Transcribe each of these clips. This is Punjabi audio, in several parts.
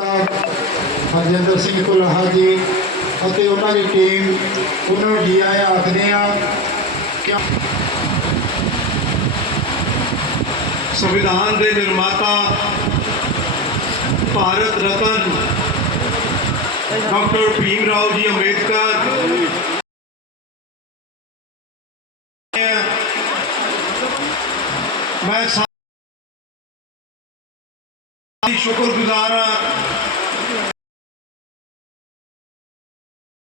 ਹਰਜਿੰਦਰ ਸਿੰਘ ਕੁਲਾਹਾ ਜੀ ਅਤੇ ਉਹਨਾਂ ਦੀ ਟੀਮ ਉਹਨਾਂ ਨੂੰ ਜੀ ਆਇਆਂ ਆਖਦੇ ਆ ਕਿ ਸੰਵਿਧਾਨ ਦੇ ਨਿਰਮਾਤਾ ਭਾਰਤ ਰਤਨ ਡਾਕਟਰ ਭੀਮ ਰਾਓ ਜੀ ਅੰਬੇਦਕਰ ਮੈਂ ਸਾ- ਦੀ ਸ਼ੁਕਰਗੁਜ਼ਾਰ ਹਾਂ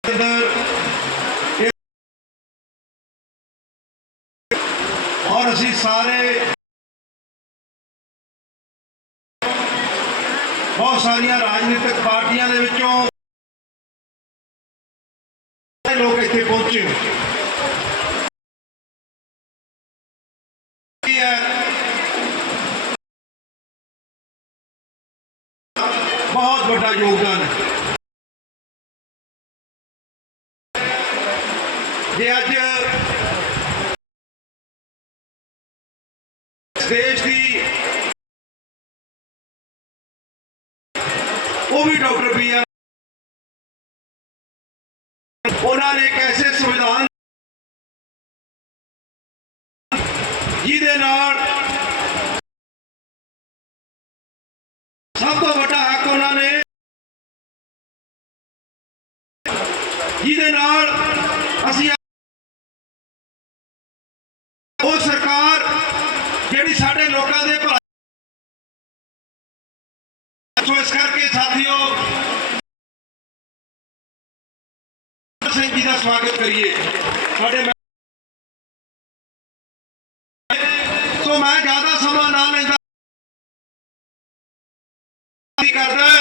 ਅੰਦਰ ਇਹ- ਔਰ ਅਸੀਂ ਸਾਰੇ ਬਹੁਤ ਸਾਰੀਆਂ ਰਾਜਨੀਤਿਕ ਬਹੁਤ ਵੱਡਾ ਯੋਗਦਾਨ ਹੈ ਜੇ ਅੱਜ ਇਸ ਦੇਸ਼ ਦੀ ਉਹ ਵੀ ਡਾਕਟਰ ਬੀ ਆਰ ਉਹਨਾਂ ਨੇ ਇੱਕ ਐਸੇ ਸੰਵਿਧਾਨ ਜਿਹਦੇ ਨਾਲ ਸਭ ਤੋਂ ਜਿਹਦੇ ਨਾਲ ਅਸੀਂ ਉਹ ਸਰਕਾਰ ਜਿਹੜੀ ਸਾਡੇ ਲੋਕਾਂ ਦੇ ਭਲਾ ਇਸ ਕਰਕੇ ਸਾਥੀਓ ਸਿੰਘ ਜੀ ਦਾ ਸਵਾਗਤ ਕਰੀਏ। ਸਾਡੇ ਸੋ ਮੈਂ ਜ਼ਿਆਦਾ ਸਮਾਂ ਨਾ ਲੈਂਦਾ ਕਰਦਾ।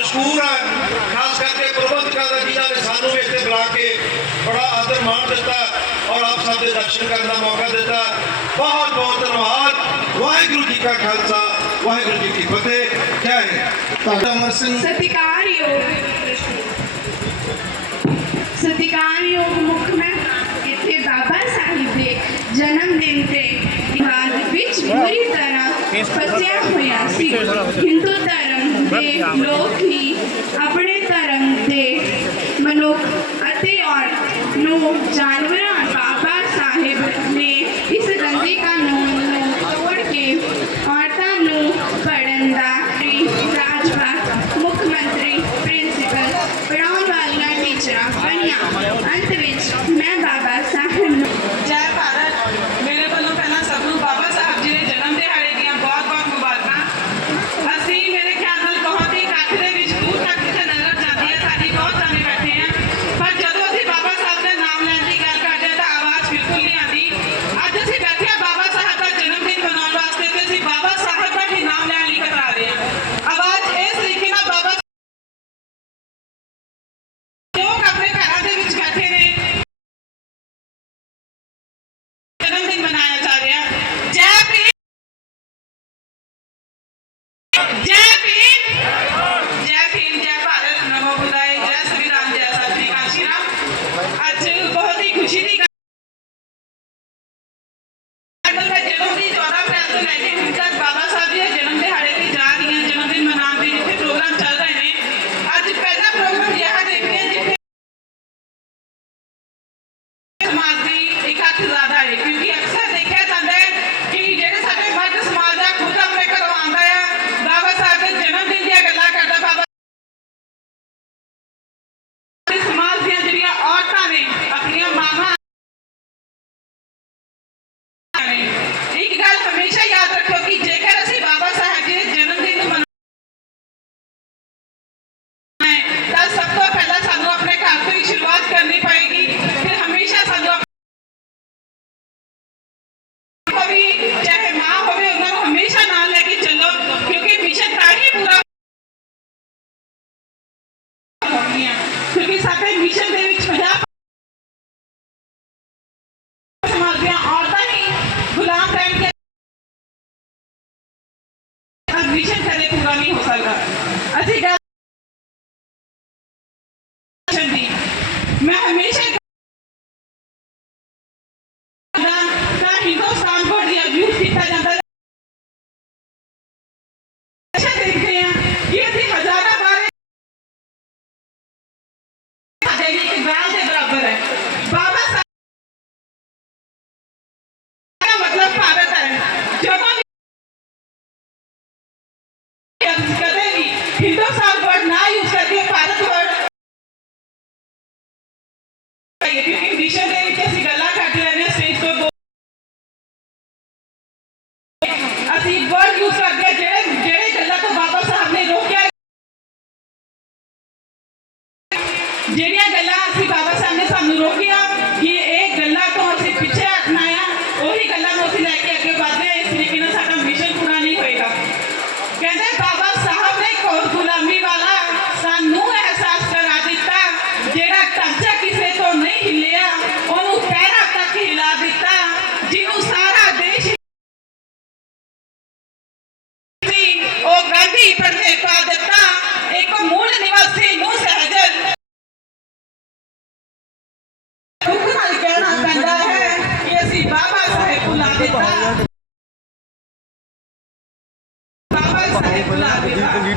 ਮਸ਼ਹੂਰ ਹੈ ਖਾਸ ਕਰਕੇ ਪ੍ਰਬੰਧਕਾਂ ਦਾ ਜਿਨ੍ਹਾਂ ਨੇ ਸਾਨੂੰ ਵੀ ਇੱਥੇ ਬੁਲਾ ਕੇ ਬੜਾ ਆਦਰ ਮਾਣ ਦਿੱਤਾ ਔਰ ਆਪ ਸਭ ਦੇ ਦਰਸ਼ਨ ਕਰਨ ਦਾ ਮੌਕਾ ਦਿੱਤਾ ਬਹੁਤ ਬਹੁਤ ਧੰਨਵਾਦ ਵਾਹਿਗੁਰੂ ਜੀ ਕਾ ਖਾਲਸਾ ਵਾਹਿਗੁਰੂ ਜੀ ਕੀ ਫਤਿਹ ਜੈ ਹਿੰਦ ਅਮਰ ਸਿੰਘ ਸਤਿਕਾਰਯੋਗ ਸਤਿਕਾਰਯੋਗ ਮੁੱਖ ਮਹਿਮਾਨ ਇੱਥੇ ਬਾਬਾ ਸਾਹਿਬ ਦੇ ਜਨਮ ਦਿਨ ਤੇ ਦੀਵਾਰ ਵਿੱਚ ਬੁਰੀ ਤਰ੍ਹਾਂ ਫਸਿਆ ਹੋਇਆ ਸੀ ਹਿੰਦੂ ਧਰਮ ਦੇ ਲੋਕ ਹੀ ਆਪਣੇ ਧਰਮ ਦੇ ਮਨੁੱਖ ਅਤੇ ਔਰਤ ਨੂੰ ਜਾਨਵਰ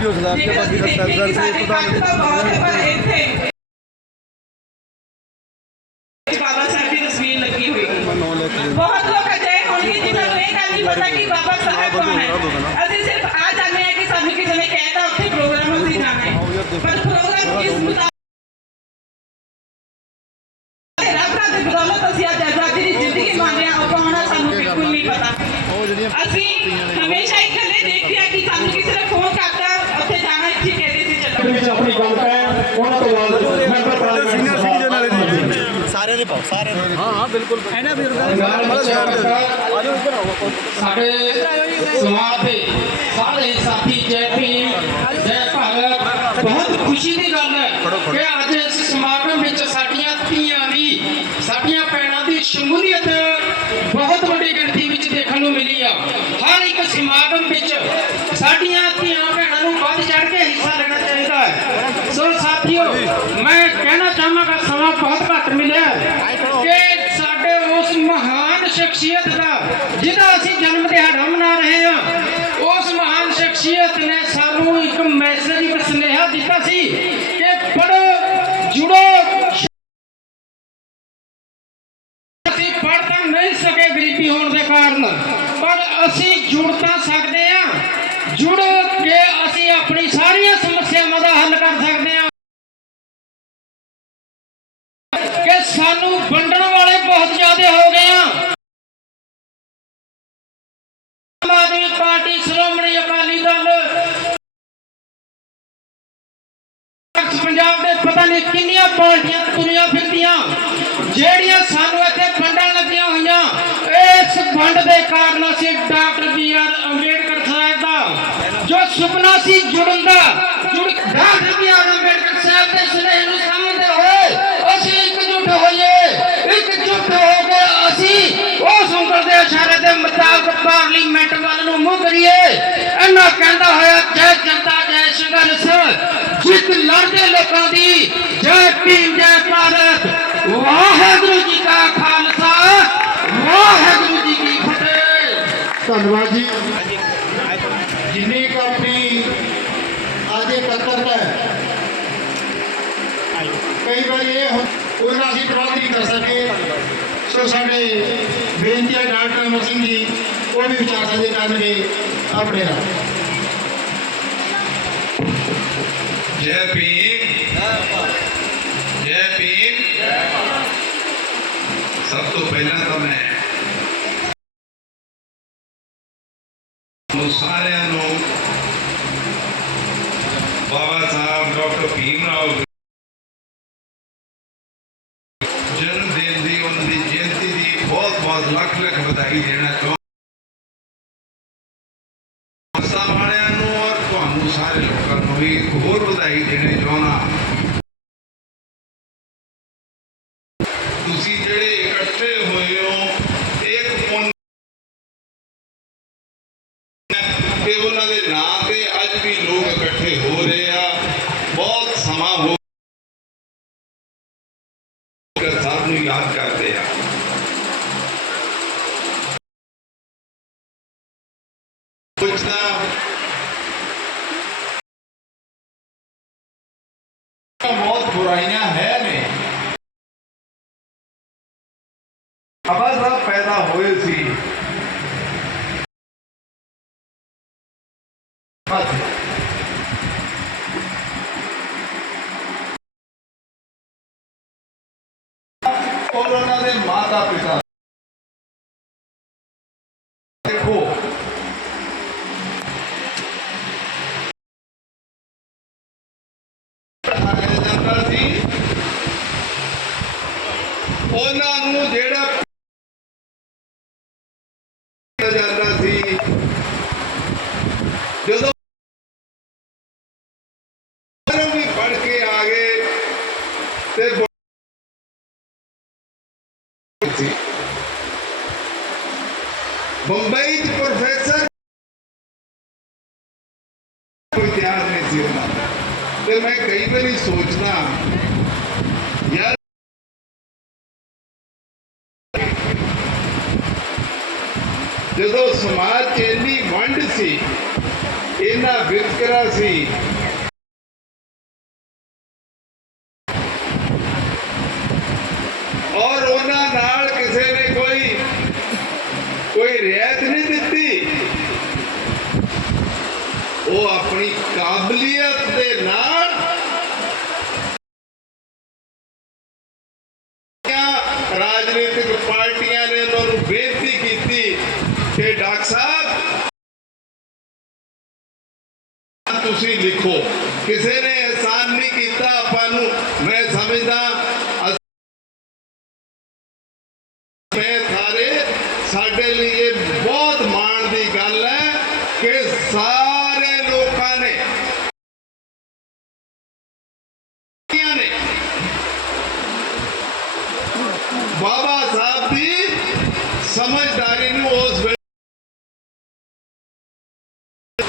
ਬਹੁਤ ਬਾਬਾ ਸਾਹਿਬ ਦੀ ਤਸਵੀਰ ਲੱਗੀ ਹੋਈ। ਹੈ ਨੌ ਲੈ ਕੇ ਬਹੁਤ ਲੋਕ ਅਜਿਹੇ ਹੋਣਗੇ ਜਿਨ੍ਹਾਂ ਨੂੰ ਇਹ ਗੱਲ ਨਹੀਂ ਪਤਾ ਕਿ ਬਾਬਾ ਸਾਹਿਬ ਕੌਣ ਹੈ ਅਸੀਂ ਸਿਰਫ ਆ ਜਾਣਦੇ ਹਾਂ ਕਿ ਸਾਨੂੰ ਕਿਸੇ ਨੇ ਕਹਿਤਾ ਉੱਥੇ ਪ੍ਰੋਗਰਾਮ ਅਸੀਂ ਜਾਣਾ ਹੈ ਪਰ ਪ੍ਰੋਗਰਾਮ ਕਿਸ ਮੁਤਾਬਕ ਰੱਬਾ ਦੇ ਬਦੌਲਤ ਅਸੀਂ ਅੱਜ ਆਜ਼ਾਦੀ ਦੀ ਜ਼ਿੰਦਗੀ ਮੰਨ ਰਹੇ ਹਾਂ ਉਹ ਕੌਣ ਹੈ ਸਾਨੂੰ ਬਿਲਕੁਲ ਨਹੀਂ ਪਤਾ ਉਹ ਜਿਹੜੀਆਂ ਅਸੀਂ ਹਮੇਸ਼ਾ ਇੱਕ ਗੱਲ ਇਹ ਦੇਖਦੇ ਹਾਂ ਕਿ ਸਾਨੂੰ ਕਿਸੇ ਨੇ ਫੋਨ ਕਰਤਾ ਉੱਥੇ ਜਾਣਾ ਇੱਥੇ ਕਹਿੰਦੇ ਸੀ ਚੱਲੋ ਵਿੱਚ ਆਪਣੀ ਗੱਲ ਕਹਿ ਉਹਨਾਂ ਤੋਂ ਬਾਅਦ ਮੈਂਬਰ ਪਾਰਲੀਮੈਂਟ ਸੀਨੀਅਰ ਸਾਹਿਬ ਸਿਟੀਜ਼ਨ ਵਾਲੇ ਦੀ ਸਾਰਿਆਂ ਦੇ ਪਾਓ ਸਾਰਿਆਂ ਦੇ। ਹਾਂ ਹਾਂ ਬਿਲਕੁਲ ਇਹਨਾਂ ਵੀ ਨਾਲ ਬੱਚਿਆਂ ਦਾ ਆਜੋ ਇੱਧਰ ਆਓ। ਸਾਡੇ ਸਮਾਜ ਦੇ ਸਾਰੇ ਸਾਥੀ ਜੈ ਭੀਮ ਜੈ ਭਾਰਤ ਬਹੁਤ ਖੁਸ਼ੀ ਦੀ ਗੱਲ ਹੈ ਕਿ ਅੱਜ ਇਸ ਸਮਾਗਮ ਵਿੱਚ ਸਾਡੀਆਂ ਧੀਆਂ ਦੀ ਸਾਡੀਆਂ ਭੈਣਾਂ ਦੀ ਸ਼ਮੂਲੀਅਤ ਬਹੁਤ ਵੱਡੀ ਗਿਣਤੀ ਵਿੱਚ ਦੇਖਣ ਨੂੰ ਮਿਲੀ ਆ। ਹਰ ਇੱਕ ਸਮਾਗਮ ਵਿੱਚ ਸਾਡੀਆਂ ਧੀਆਂ ਭੈਣਾਂ ਨੂੰ ਵੱਧ ਚੜ ਕੇ ਹਿੱਸਾ ਲੈਣਾ ਚਾਹੀਦਾ ਹੈ ਸੋ ਸਾਥੀਓ ਮੈਂ ਕਹਿਣਾ ਚਾਹਾਂਗਾ ਸਮਾਂ ਬਹੁਤ ਘੱਟ ਮਿਲਿਆ। ਕਿ ਸਾਡੇ ਉਸ ਮਹਾਨ ਸ਼ਖਸੀਅਤ ਦਾ ਜਿਹਦਾ ਅਸੀਂ ਜਨਮ ਦਿਹਾੜਾ ਮਨਾ ਰਹੇ ਹਾਂ ਉਸ ਮਹਾਨ ਸ਼ਖਸੀਅਤ ਨੇ ਸਾਨੂੰ ਇੱਕ ਮੈਸੇਜ ਇੱਕ ਸੁਨੇਹਾ ਦਿੱਤਾ ਸੀ ਕਿ ਪੜੋ ਜੁੜੋ। ਅਸੀਂ ਪੜ ਤਾਂ ਨਹੀਂ ਸਕੇ ਗਰੀਬੀ ਹੋਣ ਦੇ ਕਾਰਨ ਪਰ ਅਸੀਂ ਜੁੜ ਤਾਂ ਸਕਦੇ ਹਾਂ। ਜੁੜ ਕੇ ਅਸੀਂ ਆਪਣੀ ਸਾਰੀਆਂ ਸਮੱਸਿਆਵਾਂ ਦਾ ਸੁਪਨਾ ਸੀ ਜੁੜਨ ਦਾ। ਜੁੜ ਡਾਕਟਰ ਬੀ ਅੰਬੇਡਕਰ ਸਾਹਿਬ ਦੇ ਸੁਨੇਹੇ ਨੂੰ ਸਮਝਦੇ ਹੋਏ ਅਸੀਂ ਇਕਜੁੱਟ ਹੋਈਏ। ਇਕਜੁੱਟ ਹੋ ਕੇ ਅਸੀਂ ਉਸ ਉਂਗਲ ਦੇ ਇਸ਼ਾਰੇ ਦੇ ਮੁਤਾਬਕ ਪਾਰਲੀਮੈਂਟ ਵੱਲ ਨੂੰ ਮੁੱਖ ਕਰੀਏ। ਇਹਨਾਂ ਕਹਿੰਦਾ ਹੋਇਆ, ਜੈ ਜਨਤਾ, ਜੈ ਸੰਘਰਸ਼। ਜਿੱਤ ਲੜਦੇ ਲੋਕਾਂ ਦੀ ਜੈ ਭੀਮ, ਜੈ ਭਾਰਤ। ਵਾਹਿਗੁਰੂ ਜੀ ਕਾ ਖਾਲਸਾ, ਵਾਹਿਗੁਰੂ ਜੀ ਕੀ ਫਤਿਹ। ਧੰਨਵਾਦ ਜੀ ਜਿੰਨੀ ਕੁ ਆਪਣੀ ਅੱਜ ਇਕੱਤਰਤਾ ਹੈ ਕਈ ਵਾਰ ਉਹਨਾਂ ਅਸੀਂ ਪ੍ਰਬੰਧ ਨਹੀਂ ਕਰ ਸਕੇ। ਸੋ ਸਾਡੇ ਬੇਨਤੀ ਹੈ ਡਾਕਟਰ ਅਮਰ ਸਿੰਘ ਜੀ, ਉਹ ਵੀ ਵਿਚਾਰ ਸਕਦੇ ਕਰਨਗੇ ਆਪਣੇ ਨਾਲ ਜੈ ਭੀਮ। ਜੈ ਭੀਮ। ਸਭ ਤੋਂ ਪਹਿਲਾਂ ਤਾਂ ਮੈਂ ਨੂੰ ਸਾਰਿਆਂ ਨੂੰ ਬਾਬਾ ਸਾਹਿਬ, ਡਾਕਟਰ ਭੀਮ ਰਾਓ ਲੱਖ ਲੱਖ ਵਧਾਈ ਦੇਣਾ ਚਾਹੁੰਦਾ। ਅਸਾਂ ਵਾਲਿਆਂ ਨੂੰ ਔਰ ਤੁਹਾਨੂੰ ਸਾਰੇ ਲੋਕਾਂ ਨੂੰ ਵੀ ਹੋਰ ਵਧਾਈ ਦੇਣੀ ਚਾਹੁੰਦਾ। ਤੁਸੀਂ ਜਿਹੜੇ ਇਕੱਠੇ ਹੋਏ ਬਾਬਾ ਸਾਹਿਬ ਪੈਦਾ ਹੋਏ ਸੀ। ਬਸ ਔਰ ਉਹਨਾਂ ਦੇ ਮਾਤਾ ਪਿਤਾ। ਦੇਖੋ। ਜਾਂਦਾ ਸੀ ਉਹਨਾਂ ਨੂੰ ਜਿਹੜਾ ਸੀ ਬੰਬਈ ਚ ਪ੍ਰੋਫੈਸਰ ਕੋਈ ਤਿਆਰ ਨਹੀਂ ਸੀ ਉਹਨਾਂ ਤੇ ਮੈਂ ਕਈ ਵਾਰੀ ਸੋਚਦਾ, ਯਾਰ ਜਦੋਂ ਸਮਾਜ 'ਚ ਇੰਨੀ ਵੰਡ ਸੀ, ਇੰਨਾ ਵਿਤਕਰਾ ਸੀ ਕਾਬਲੀਅਤ ਦੇ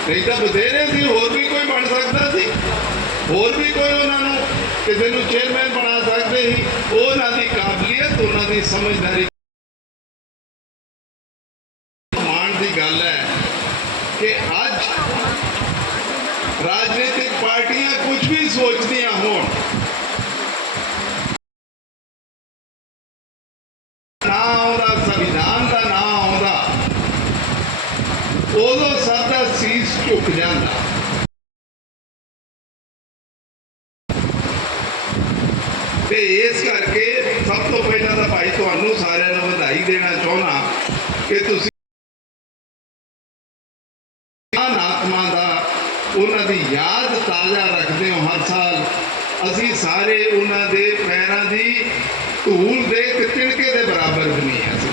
ਨਹੀਂ ਤਾਂ ਬਥੇਰੇ ਸੀ, ਹੋਰ ਵੀ ਕੋਈ ਬਣ ਸਕਦਾ ਸੀ। ਹੋਰ ਵੀ ਕੋਈ ਉਹਨਾਂ ਨੂੰ ਕਿਸੇ ਨੂੰ ਚੇਅਰਮੈਨ ਬਣਾ ਸਕਦੇ ਸੀ। ਉਹਨਾਂ ਦੀ ਕਾਬਲੀਅਤ, ਉਹਨਾਂ ਦੀ ਸਮਝਦਾਰੀ। ਮਾਣ ਦੀ ਗੱਲ ਹੈ ਕਿ ਅੱਜ ਰਾਜਨੀਤਿਕ ਪਾਰਟੀਆਂ ਕੁਝ ਵੀ ਸੋਚਦੀਆਂ ਹੋਣ ਨਾ ਆਉਂਦਾ ਸੰਵਿਧਾਨ ਦਾ ਨਾ ਆਉਂਦਾ ਉਦੋਂ ਸਭ ਦਾ ਸੀਸ ਝੁਕ ਜਾਂਦਾ ਤੇ ਇਸ ਕਰਕੇ ਸਭ ਤੋਂ ਪਹਿਲਾਂ ਤਾਂ ਭਾਈ ਤੁਹਾਨੂੰ ਸਾਰਿਆਂ ਨੂੰ ਵਧਾਈ ਦੇਣਾ ਚਾਹੁੰਦਾ ਕਿ ਤੁਸੀਂ ਆਤਮਾ ਦਾ ਉਹਨਾਂ ਦੀ ਯਾਦ ਤਾਜ਼ਾ ਰੱਖਦੇ ਹੋ ਹਰ ਸਾਲ। ਅਸੀਂ ਸਾਰੇ ਉਹਨਾਂ ਦੇ ਪੈਰਾਂ ਦੀ ਧੂਲ ਦੇ ਤਿਣਕੇ ਦੇ ਬਰਾਬਰ ਵੀ ਨਹੀਂ ਅਸੀਂ।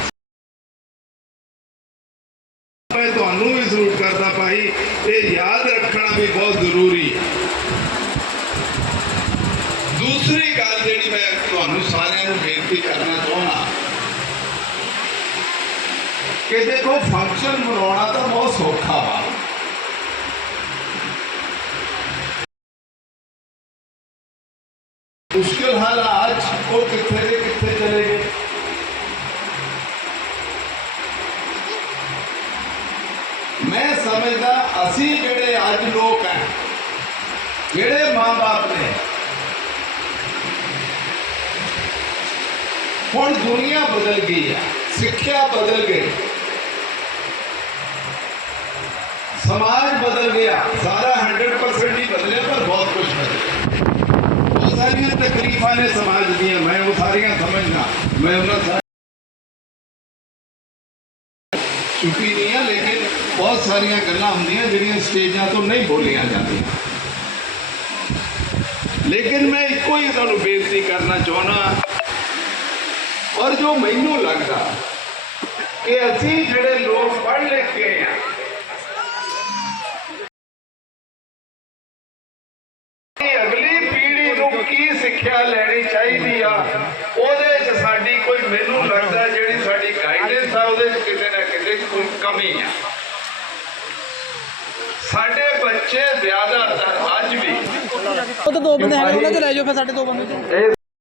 ਮੈਂ ਤੁਹਾਨੂੰ ਵੀ ਜ਼ਰੂਰ ਕਰਦਾ ਭਾਈ, ਇਹ ਯਾਦ ਰੱਖਣਾ ਵੀ ਬਹੁਤ ਜ਼ਰੂਰੀ। ਹੈ ਦੂਸਰੀ ਗੱਲ ਜਿਹੜੀ ਮੈਂ ਤੁਹਾਨੂੰ ਸਾਰਿਆਂ ਨੂੰ ਬੇਨਤੀ ਕਰਨਾ ਚਾਹੁੰਦਾ, ਕਿ ਦੇਖੋ ਫੰਕਸ਼ਨ ਮਨਾਉਣਾ ਤਾਂ ਬਹੁਤ ਸੌਖਾ ਵਾ। ਗਈ ਹੈ ਸਿੱਖਿਆ ਬਦਲ ਗਈ ਸਮਾਜ ਬਦਲ ਗਿਆ ਸਾਰਾ 100% ਹੀ ਬਦਲਿਆ ਪਰ ਬਹੁਤ ਕੁਝ ਬਦਲਿਆ ਬਹੁਤ ਸਾਰੀਆਂ ਤਕਲੀਫਾਂ ਨੇ ਸਮਾਜ ਦੀਆਂ ਮੈਂ ਉਹ ਸਾਰੀਆਂ ਸਮਝਦਾ ਮੈਂ ਉਹਨਾਂ ਸਾਰੀਆਂ ਛੁਪੀ ਨਹੀਂ ਹੈ ਲੇਕਿਨ ਬਹੁਤ ਸਾਰੀਆਂ ਗੱਲਾਂ ਹੁੰਦੀਆਂ ਜਿਹੜੀਆਂ ਸਟੇਜਾਂ ਤੋਂ ਨਹੀਂ ਬੋਲੀਆਂ ਜਾਂਦੀਆਂ ਲੇਕਿਨ ਮੈਂ ਇੱਕੋ ਹੀ ਤੁਹਾਨੂੰ ਬੇਨਤੀ ਕਰਨਾ ਚਾਹਣਾ ਔਰ ਜੋ ਮੈਨੂੰ ਲੱਗਦਾ ਕਿ ਅਸੀਂ ਜਿਹੜੇ ਲੋਕ ਪੜ੍ਹ ਲਿਖ ਗਏ ਆ ਅਗਲੀ ਪੀੜ੍ਹੀ ਨੂੰ ਕੀ ਸਿੱਖਿਆ ਲੈਣੀ ਚਾਹੀਦੀ ਆ, ਉਹਦੇ 'ਚ ਸਾਡੀ ਕੋਈ ਮੈਨੂੰ ਲੱਗਦਾ ਜਿਹੜੀ ਸਾਡੀ ਗਾਈਡੈਂਸ ਆ, ਉਹਦੇ 'ਚ ਕਿਤੇ ਨਾ ਕਿਤੇ ਕੋਈ ਕਮੀ ਆ। ਸਾਡੇ ਬੱਚੇ ਜ਼ਿਆਦਾਤਰ ਅੱਜ ਵੀ ਉਹ ਦੋ ਬੰਦੇ ਹੈ ਉਹਨਾਂ ਚ ਲੈ ਜਾਓ, ਫਿਰ ਸਾਡੇ ਦੋ ਬੰਦੇ।